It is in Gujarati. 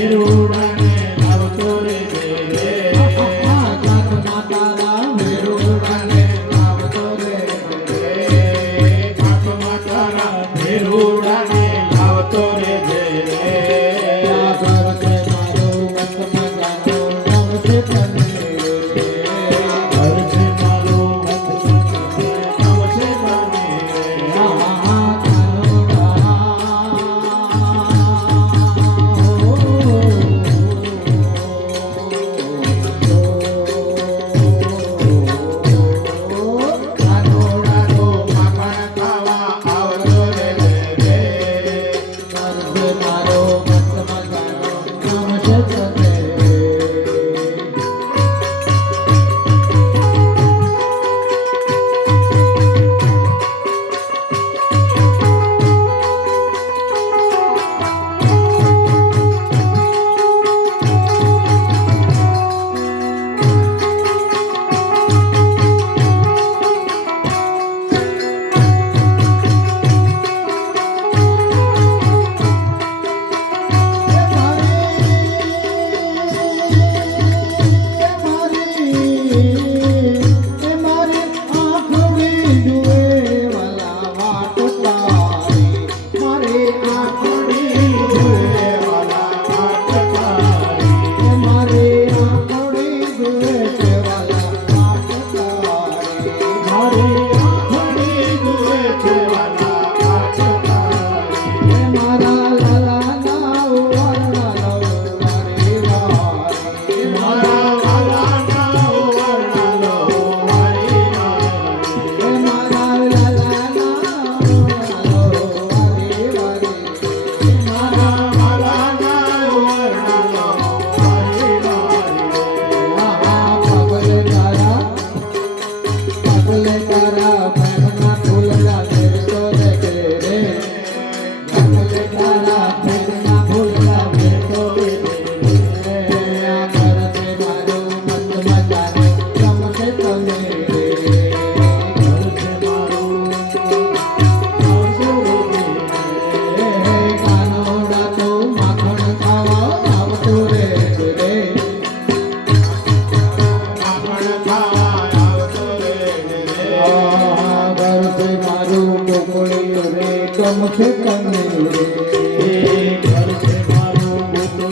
ಕಿರುಡಾ મારું ટોકડ્યું રે તમ છે કન્યા રે